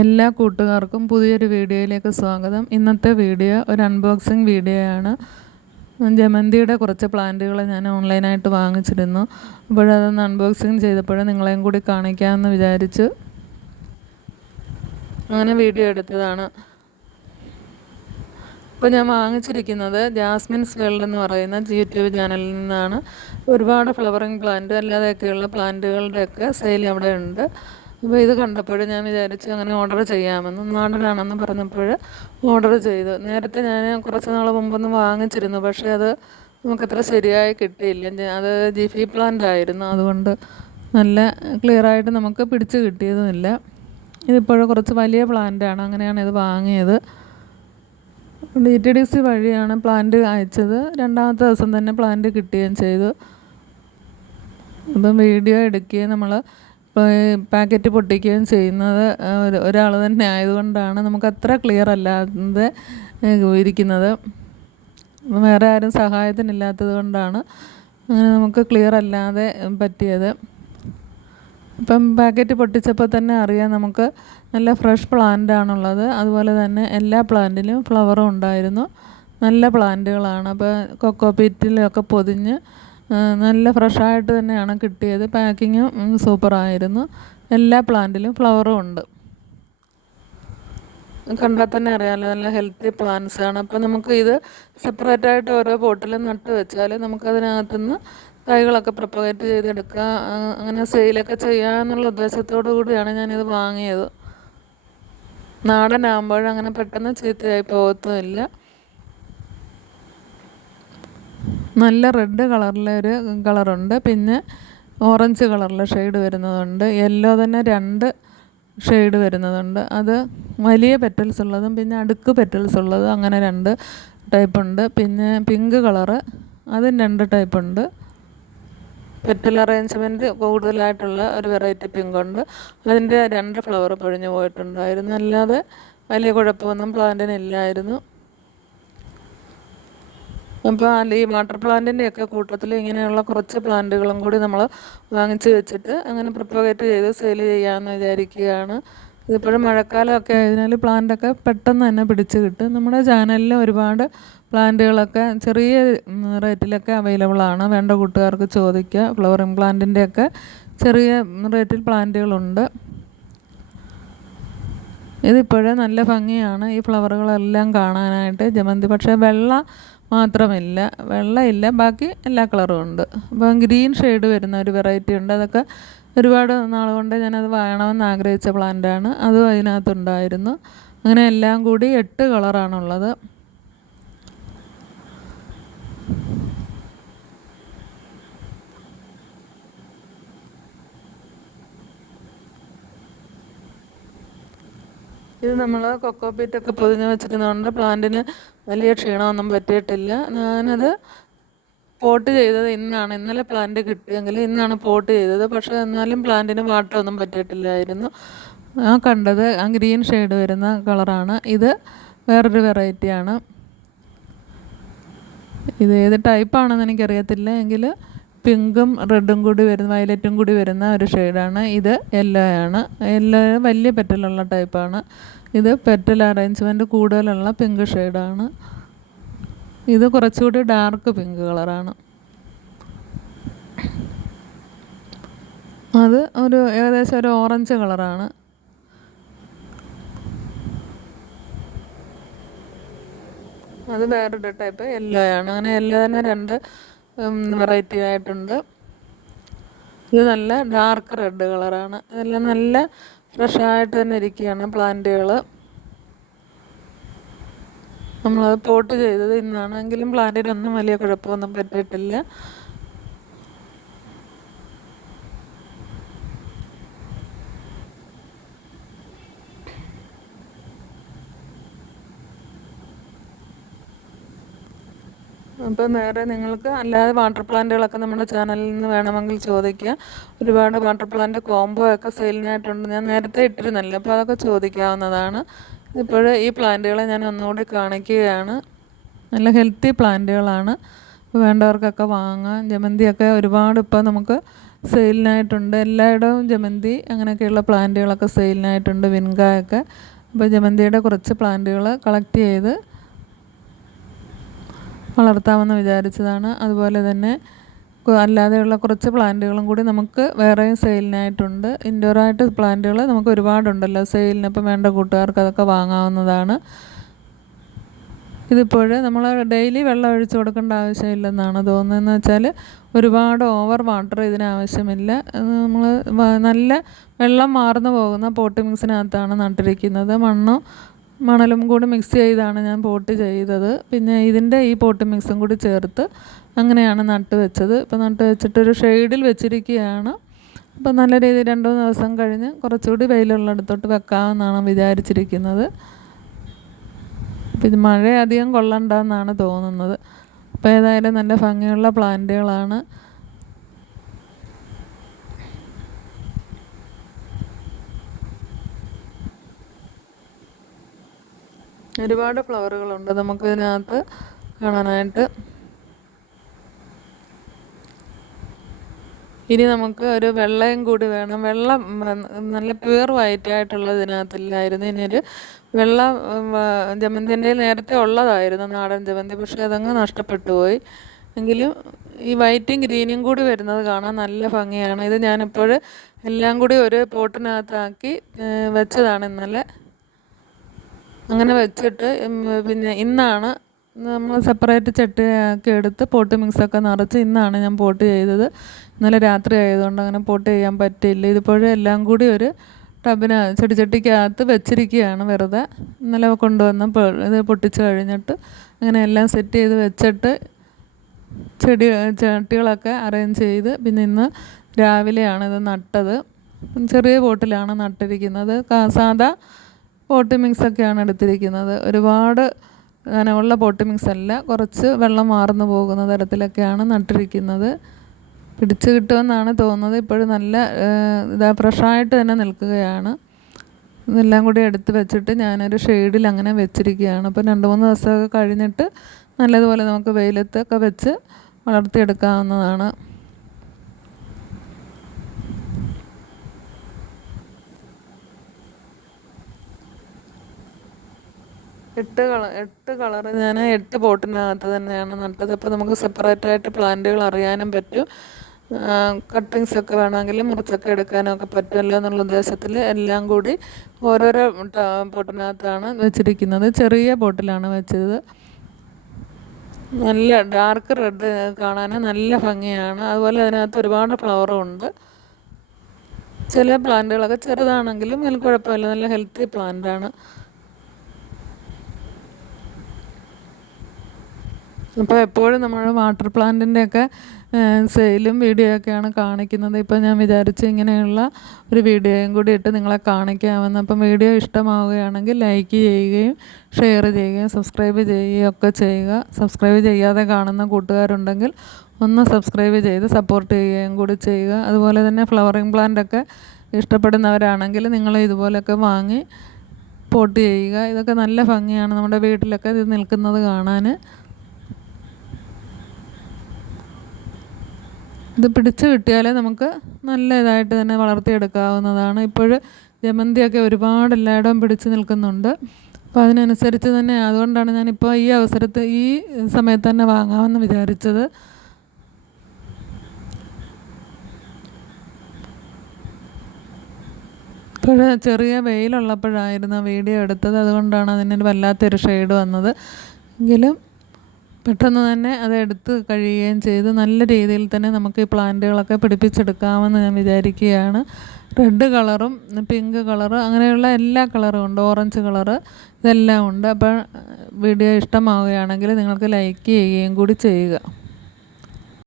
എല്ലാ കൂട്ടുകാർക്കും പുതിയൊരു വീഡിയോയിലേക്ക് സ്വാഗതം. ഇന്നത്തെ വീഡിയോ ഒരു അൺബോക്സിങ് വീഡിയോയാണ്. ജമന്തിയുടെ കുറച്ച് പ്ലാന്റുകൾ ഞാൻ ഓൺലൈനായിട്ട് വാങ്ങിച്ചിരുന്നു. അപ്പോഴതൊന്ന് അൺബോക്സിങ് ചെയ്തപ്പോൾ നിങ്ങളെയും കൂടി കാണിക്കാമെന്ന് വിചാരിച്ചു അങ്ങനെ വീഡിയോ എടുത്തതാണ്. ഇപ്പോൾ ഞാൻ വാങ്ങിച്ചിരിക്കുന്നത് ജാസ്മിൻസ് വേൾഡ് എന്ന് പറയുന്ന യൂട്യൂബ് ചാനലിൽ നിന്നാണ്. ഒരുപാട് ഫ്ലവറിങ് പ്ലാന്റ് അല്ലാതെയൊക്കെയുള്ള പ്ലാന്റുകളുടെയൊക്കെ സെയിൽ അവിടെ ഉണ്ട്. അപ്പോൾ ഇത് കണ്ടപ്പോൾ ഞാൻ വിചാരിച്ചു അങ്ങനെ ഓർഡർ ചെയ്യാമെന്ന്. നാടനാണെന്ന് പറഞ്ഞപ്പോൾ ഓർഡർ ചെയ്തു. നേരത്തെ ഞാൻ കുറച്ച് നാൾ മുമ്പൊന്ന് വാങ്ങിച്ചിരുന്നു, പക്ഷേ അത് നമുക്കത്ര ശരിയായി കിട്ടിയില്ല. അത് ജിഫി പ്ലാന്റ് ആയിരുന്നു, അതുകൊണ്ട് നല്ല ക്ലിയറായിട്ട് നമുക്ക് പിടിച്ച് കിട്ടിയതുമില്ല. ഇതിപ്പോഴും കുറച്ച് വലിയ പ്ലാന്റാണ്, അങ്ങനെയാണ് ഇത് വാങ്ങിയത്. DTDC വഴിയാണ് പ്ലാന്റ് അയച്ചത്. രണ്ടാമത്തെ ദിവസം തന്നെ പ്ലാന്റ് കിട്ടുകയും ചെയ്തു. അപ്പം വീഡിയോ എടുക്കുകയും നമ്മൾ പാക്കറ്റ് പൊട്ടിക്കുകയും ചെയ്യുന്നത് ഒരാൾ തന്നെ ആയതുകൊണ്ടാണ് നമുക്കത്ര ക്ലിയർ അല്ലാതെ ഇരിക്കുന്നത്. വേറെ ആരും സഹായത്തിനില്ലാത്തത് കൊണ്ടാണ് അങ്ങനെ നമുക്ക് ക്ലിയർ അല്ലാതെ പറ്റിയത്. ഇപ്പം പാക്കറ്റ് പൊട്ടിച്ചപ്പോൾ തന്നെ അറിയാം നമുക്ക് നല്ല ഫ്രഷ് പ്ലാന്റാണുള്ളത്. അതുപോലെ തന്നെ എല്ലാ പ്ലാന്റിലും ഫ്ലവറും ഉണ്ടായിരുന്നു. നല്ല പ്ലാന്റുകളാണ്. അപ്പോൾ കൊക്കോപീറ്റിലൊക്കെ പൊതിഞ്ഞ് നല്ല ഫ്രഷായിട്ട് തന്നെയാണ് കിട്ടിയത്. പാക്കിങ്ങും സൂപ്പറായിരുന്നു. എല്ലാ പ്ലാന്റിലും ഫ്ലവറും ഉണ്ട്. കണ്ടാൽ തന്നെ അറിയാമല്ലോ, നല്ല ഹെൽത്തി പ്ലാന്റ്സാണ്. അപ്പോൾ നമുക്ക് ഇത് സെപ്പറേറ്റായിട്ട് ഓരോ പോട്ടിലും നട്ട് വെച്ചാൽ നമുക്കതിനകത്തുനിന്ന് തൈകളൊക്കെ പ്രൊപ്പഗേറ്റ് ചെയ്തെടുക്കുക, അങ്ങനെ സെയിലൊക്കെ ചെയ്യാമെന്നുള്ള ഉദ്ദേശത്തോടു കൂടിയാണ് ഞാനിത് വാങ്ങിയത്. നാടനാകുമ്പോഴങ്ങനെ പെട്ടെന്ന് ചീത്തയായി പോകത്തുമില്ല. നല്ല റെഡ് കളറിലെ ഒരു കളറുണ്ട്, പിന്നെ ഓറഞ്ച് കളറിലെ ഷെയ്ഡ് വരുന്നതുണ്ട്, യെല്ലോ തന്നെ 2 ഷെയ്ഡ് വരുന്നതുണ്ട്. അത് വലിയ പെറ്റൽസ് ഉള്ളതും പിന്നെ അടുക്ക് പെറ്റൽസ് ഉള്ളതും, അങ്ങനെ 2 ടൈപ്പുണ്ട്. പിന്നെ പിങ്ക് കളറ്, അതും 2 ടൈപ്പുണ്ട്. പെറ്റൽ അറേഞ്ച്മെൻറ്റ് കൂടുതലായിട്ടുള്ള ഒരു വെറൈറ്റി പിങ്കുണ്ട്. അതിൻ്റെ 2 ഫ്ലവർ പൊഴിഞ്ഞു പോയിട്ടുണ്ടായിരുന്നു. അല്ലാതെ വലിയ കുഴപ്പമൊന്നും പ്ലാന്റിനില്ലായിരുന്നു. അപ്പോൾ ഈ വാട്ടർ പ്ലാന്റിൻ്റെയൊക്കെ കൂട്ടത്തിൽ ഇങ്ങനെയുള്ള കുറച്ച് പ്ലാന്റുകളും കൂടി നമ്മൾ വാങ്ങിച്ച് വെച്ചിട്ട് അങ്ങനെ പ്രൊപ്പഗേറ്റ് ചെയ്ത് സെയിൽ ചെയ്യാമെന്ന് വിചാരിക്കുകയാണ്. ഇതിപ്പോഴും മഴക്കാലമൊക്കെ ആയതിനാൽ പ്ലാന്റൊക്കെ പെട്ടെന്ന് തന്നെ പിടിച്ച് കിട്ടും. നമ്മുടെ ചാനലിൽ ഒരുപാട് പ്ലാന്റുകളൊക്കെ ചെറിയ റേറ്റിലൊക്കെ അവൈലബിളാണ്. വേണ്ട കൂട്ടുകാർക്ക് ചോദിക്കുക. ഫ്ലവറിങ് പ്ലാന്റിൻ്റെയൊക്കെ ചെറിയ റേറ്റിൽ പ്ലാന്റുകളുണ്ട്. ഇതിപ്പോഴേ നല്ല ഭംഗിയാണ് ഈ ഫ്ലവറുകളെല്ലാം കാണാനായിട്ട്. ജമന്തി പക്ഷേ വെള്ള മാത്രമില്ല, വെള്ളയില്ല, ബാക്കി എല്ലാ കളറും ഉണ്ട്. അപ്പം ഗ്രീൻ ഷെയ്ഡ് വരുന്ന ഒരു വെറൈറ്റി ഉണ്ട്. അതൊക്കെ ഒരുപാട് നാൾ കൊണ്ട് ഞാനത് വേണമെന്ന് ആഗ്രഹിച്ച പ്ലാന്റാണ്. അതും അതിനകത്തുണ്ടായിരുന്നു. അങ്ങനെ എല്ലാം കൂടി 8 കളറാണുള്ളത്. ഇത് നമ്മൾ കൊക്കോപീറ്റൊക്കെ പൊതിഞ്ഞ് വെച്ചിരുന്നതുകൊണ്ട് പ്ലാന്റിന് വലിയ ക്ഷീണമൊന്നും പറ്റിയിട്ടില്ല. ഞാനത് പോട്ട് ചെയ്തത് ഇന്നാണ്. ഇന്നലെ പ്ലാന്റ് കിട്ടിയെങ്കിൽ ഇന്നാണ് പോട്ട് ചെയ്തത്. പക്ഷേ എന്നാലും പ്ലാന്റിന് വാട്ടമൊന്നും പറ്റിയിട്ടില്ലായിരുന്നു. കണ്ടത് ആ ഗ്രീൻ ഷെയ്ഡ് വരുന്ന കളറാണ്. ഇത് വേറൊരു വെറൈറ്റിയാണ്. ഇത് ഏത് ടൈപ്പാണെന്ന് എനിക്കറിയത്തില്ല, എങ്കിൽ പിങ്കും റെഡും കൂടി വരുന്ന, വയലറ്റും കൂടി വരുന്ന ഒരു ഷെയ്ഡാണ്. ഇത് യെല്ലോ ആണ്. യെല്ലോ വലിയ പെറ്റലുള്ള ടൈപ്പാണ്. ഇത് പെറ്റൽ അറേഞ്ച്മെൻറ്റ് കൂടുതലുള്ള പിങ്ക് ഷെയ്ഡാണ്. ഇത് കുറച്ചുകൂടി ഡാർക്ക് പിങ്ക് കളറാണ്. അത് ഏകദേശം ഒരു ഓറഞ്ച് കളറാണ്. അത് വേറൊരു ടൈപ്പ് യെല്ലോ ആണ്. അങ്ങനെ യെല്ലോ തന്നെ 2 വെറൈറ്റി ആയിട്ടുണ്ട്. ഇത് നല്ല ഡാർക്ക് റെഡ് കളറാണ്. ഇതെല്ലാം നല്ല ഫ്രഷായിട്ട് തന്നെ ഇരിക്കുകയാണ് പ്ലാന്റുകൾ. നമ്മളത് പോട്ട് ചെയ്തത് ഇന്നാണെങ്കിലും പ്ലാന്റിനൊന്നും വലിയ കുഴപ്പമൊന്നും പറ്റിയിട്ടില്ല. അപ്പം വേറെ നിങ്ങൾക്ക് അല്ലാതെ വാട്ടർ പ്ലാന്റുകളൊക്കെ നമ്മുടെ ചാനലിൽ നിന്ന് വേണമെങ്കിൽ ചോദിക്കുക. ഒരുപാട് വാട്ടർ പ്ലാന്റ് കോംബോ ഒക്കെ സെയിലിനായിട്ടുണ്ട്. ഞാൻ നേരത്തെ ഇട്ടിരുന്നല്ലോ, അപ്പോൾ അതൊക്കെ ചോദിക്കാവുന്നതാണ്. ഇപ്പോൾ ഈ പ്ലാന്റുകളെ ഞാൻ ഒന്നുകൂടി കാണിക്കുകയാണ്. നല്ല ഹെൽത്തി പ്ലാന്റുകളാണ്. വേണ്ടവർക്കൊക്കെ വാങ്ങാം. ജമന്തിയൊക്കെ ഒരുപാട് ഇപ്പോൾ നമുക്ക് സെയിലിനായിട്ടുണ്ട്. എല്ലായിടവും ജമന്തി അങ്ങനെയൊക്കെയുള്ള പ്ലാന്റുകളൊക്കെ സെയിലിനായിട്ടുണ്ട്, വിൻഗായൊക്കെ. അപ്പോൾ ജമന്തിയുടെ കുറച്ച് പ്ലാന്റുകൾ കളക്ട് ചെയ്ത് വളർത്താമെന്ന് വിചാരിച്ചതാണ്. അതുപോലെ തന്നെ അല്ലാതെയുള്ള കുറച്ച് പ്ലാന്റുകളും കൂടി നമുക്ക് വേറെയും സെയിലിനായിട്ടുണ്ട്. ഇൻഡോറായിട്ട് പ്ലാന്റുകൾ നമുക്ക് ഒരുപാടുണ്ടല്ലോ സെയിലിന്, അപ്പം വേണ്ട കൂട്ടുകാർക്ക് അതൊക്കെ വാങ്ങാവുന്നതാണ്. ഇതിപ്പോൾ നമ്മൾ ഡെയിലി വെള്ളം ഒഴിച്ച് കൊടുക്കേണ്ട ആവശ്യമില്ലെന്നാണ് തോന്നുന്നതെന്ന് വെച്ചാൽ ഒരുപാട് ഓവർ വാട്ടർ ഇതിനാവശ്യമില്ല. നമ്മൾ നല്ല വെള്ളം മാർന്നു പോകുന്ന പോട്ട് മിക്സിനകത്താണ് നട്ടിരിക്കുന്നത്. മണലും കൂടി മിക്സ് ചെയ്താണ് ഞാൻ പോട്ട് ചെയ്തത്. പിന്നെ ഇതിൻ്റെ ഈ പോട്ട് മിക്സും കൂടി ചേർത്ത് അങ്ങനെയാണ് നട്ട് വെച്ചത്. ഇപ്പോൾ നട്ട് വെച്ചിട്ടൊരു ഷെയ്ഡിൽ വെച്ചിരിക്കുകയാണ്. അപ്പോൾ നല്ല രീതിയിൽ 2-3 ദിവസം കഴിഞ്ഞ് കുറച്ചുകൂടി വെയിലുള്ളിടത്തോട്ട് വെക്കാമെന്നാണ് വിചാരിച്ചിരിക്കുന്നത്. ഇത് മഴ അധികം കൊള്ളണ്ടെന്നാണ് തോന്നുന്നത്. അപ്പോൾ ഏതായാലും നല്ല ഭംഗിയുള്ള പ്ലാന്റുകളാണ്. ഒരുപാട് ഫ്ലവറുകളുണ്ട് നമുക്ക് ഇതിനകത്ത് കാണാനായിട്ട്. ഇനി നമുക്ക് ഒരു വെള്ളയും കൂടി വേണം. വെള്ളം നല്ല പ്യുവർ വൈറ്റ് ആയിട്ടുള്ളത് ഇതിനകത്തില്ലായിരുന്നു. ഇനി ഒരു വെള്ള ജമന്തിൻ്റെ നേരത്തെ ഉള്ളതായിരുന്നു നാടൻ ജമന്തി, പക്ഷേ അതങ്ങ് നഷ്ടപ്പെട്ടു പോയി. എങ്കിലും ഈ വൈറ്റും ഗ്രീനും കൂടി വരുന്നത് കാണാൻ നല്ല ഭംഗിയാണ്. ഇത് ഞാനിപ്പോൾ എല്ലാം കൂടി ഒരു പോട്ടിനകത്താക്കി വെച്ചതാണ് ഇന്നലെ. അങ്ങനെ വെച്ചിട്ട് പിന്നെ ഇന്നാണ് നമ്മൾ സെപ്പറേറ്റ് ചട്ടിയാക്കി എടുത്ത് പോട്ട് മിക്സൊക്കെ നിറച്ച് ഇന്നാണ് ഞാൻ പോട്ട് ചെയ്തത്. ഇന്നലെ രാത്രി ആയതുകൊണ്ട് അങ്ങനെ പോട്ട് ചെയ്യാൻ പറ്റിയില്ല. ഇതിപ്പോഴും എല്ലാം കൂടി ഒരു ചെടിച്ചട്ടിക്കകത്ത് വെച്ചിരിക്കുകയാണ് വെറുതെ. ഇന്നലെ കൊണ്ടുവന്ന് ഇത് പൊട്ടിച്ച് കഴിഞ്ഞിട്ട് അങ്ങനെ എല്ലാം സെറ്റ് ചെയ്ത് വെച്ചിട്ട് ചട്ടികളൊക്കെ അറേഞ്ച് ചെയ്ത് പിന്നെ ഇന്ന് രാവിലെയാണ് ഇത് നട്ടത്. ചെറിയ പോട്ടിലാണ് നട്ടിരിക്കുന്നത്. സാധാ പോട്ട് മിക്സൊക്കെയാണ് എടുത്തിരിക്കുന്നത്. ഒരുപാട് നനവുള്ള പോട്ട് മിക്സ് അല്ല, കുറച്ച് വെള്ളം മാർന്നു പോകുന്ന തരത്തിലൊക്കെയാണ് നട്ടിരിക്കുന്നത്. പിടിച്ച് കിട്ടുമെന്നാണ് തോന്നുന്നത്. ഇപ്പോഴും നല്ല ഫ്രഷായിട്ട് തന്നെ നിൽക്കുകയാണ്. ഇതെല്ലാം കൂടി എടുത്ത് വെച്ചിട്ട് ഞാനൊരു ഷെയ്ഡിൽ അങ്ങനെ വെച്ചിരിക്കുകയാണ്. അപ്പോൾ 2-3 ദിവസമൊക്കെ കഴിഞ്ഞിട്ട് നല്ലതുപോലെ നമുക്ക് വെയിലത്തൊക്കെ വെച്ച് വളർത്തിയെടുക്കാവുന്നതാണ്. എട്ട് കളറ് ഞാൻ 8 പോട്ടിനകത്ത് തന്നെയാണ് നട്ടത്. അപ്പോൾ നമുക്ക് സെപ്പറേറ്റായിട്ട് പ്ലാന്റുകൾ അറിയാനും പറ്റും. കട്ടിങ്സൊക്കെ വേണമെങ്കിൽ മുറിച്ചൊക്കെ എടുക്കാനൊക്കെ പറ്റുമല്ലോ എന്നുള്ള ഉദ്ദേശത്തിൽ എല്ലാം കൂടി ഓരോരോ പോട്ടിനകത്താണ് വെച്ചിരിക്കുന്നത്. ചെറിയ പോട്ടിലാണ് വെച്ചത്. നല്ല ഡാർക്ക് റെഡ് കാണാൻ നല്ല ഭംഗിയാണ്. അതുപോലെ അതിനകത്ത് ഒരുപാട് ഫ്ലവറും ഉണ്ട്. ചില പ്ലാന്റുകളൊക്കെ ചെറുതാണെങ്കിലും അതിൽ കുഴപ്പമില്ല, നല്ല ഹെൽത്തി പ്ലാന്റാണ്. അപ്പോൾ എപ്പോഴും നമ്മൾ വാട്ടർ പ്ലാന്റിൻ്റെയൊക്കെ സെയിലും വീഡിയോയൊക്കെയാണ് കാണിക്കുന്നത്. ഇപ്പോൾ ഞാൻ വിചാരിച്ചു ഇങ്ങനെയുള്ള ഒരു വീഡിയോയും കൂടി ഇട്ട് നിങ്ങളെ കാണിക്കാമെന്ന്. അപ്പം വീഡിയോ ഇഷ്ടമാവുകയാണെങ്കിൽ ലൈക്ക് ചെയ്യുകയും ഷെയർ ചെയ്യുകയും സബ്സ്ക്രൈബ് ചെയ്യുകയും ഒക്കെ ചെയ്യുക. സബ്സ്ക്രൈബ് ചെയ്യാതെ കാണുന്ന കൂട്ടുകാരുണ്ടെങ്കിൽ ഒന്ന് സബ്സ്ക്രൈബ് ചെയ്ത് സപ്പോർട്ട് ചെയ്യുകയും കൂടി ചെയ്യുക. അതുപോലെ തന്നെ ഫ്ലവറിങ് പ്ലാന്റൊക്കെ ഇഷ്ടപ്പെടുന്നവരാണെങ്കിൽ നിങ്ങൾ ഇതുപോലെയൊക്കെ വാങ്ങി പോട്ട് ചെയ്യുക. ഇതൊക്കെ നല്ല ഭംഗിയാണ് നമ്മുടെ വീട്ടിലൊക്കെ ഇത് നിൽക്കുന്നത് കാണാൻ. ഇത് പിടിച്ച് കിട്ടിയാലേ നമുക്ക് നല്ല ഇതായിട്ട് തന്നെ വളർത്തിയെടുക്കാവുന്നതാണ്. ഇപ്പോൾ ജമന്തിയൊക്കെ ഒരുപാട് എല്ലായിടവും പിടിച്ച് നിൽക്കുന്നുണ്ട്. അപ്പോൾ അതിനനുസരിച്ച് തന്നെ അതുകൊണ്ടാണ് ഞാനിപ്പോൾ ഈ സമയത്ത് തന്നെ വാങ്ങാമെന്ന് വിചാരിച്ചത്. ഇപ്പോൾ ചെറിയ വെയിലുള്ളപ്പോഴായിരുന്നു വീഡിയോ എടുത്തത്. അതുകൊണ്ടാണ് അതിനൊരു വല്ലാത്തൊരു ഷെയ്ഡ് വന്നത്. എങ്കിലും പെട്ടെന്ന് തന്നെ അത് എടുത്ത് കഴിയുകയും ചെയ്ത് നല്ല രീതിയിൽ തന്നെ നമുക്ക് ഈ പ്ലാന്റുകളൊക്കെ പിടിപ്പിച്ചെടുക്കാമെന്ന് ഞാൻ വിചാരിക്കുകയാണ്. റെഡ് കളറും പിങ്ക് കളറ് അങ്ങനെയുള്ള എല്ലാ കളറും ഉണ്ട്, ഓറഞ്ച് കളറ് ഇതെല്ലാം ഉണ്ട്. അപ്പോൾ വീഡിയോ ഇഷ്ടമാവുകയാണെങ്കിൽ നിങ്ങൾക്ക് ലൈക്ക് ചെയ്യുകയും കൂടി ചെയ്യുക.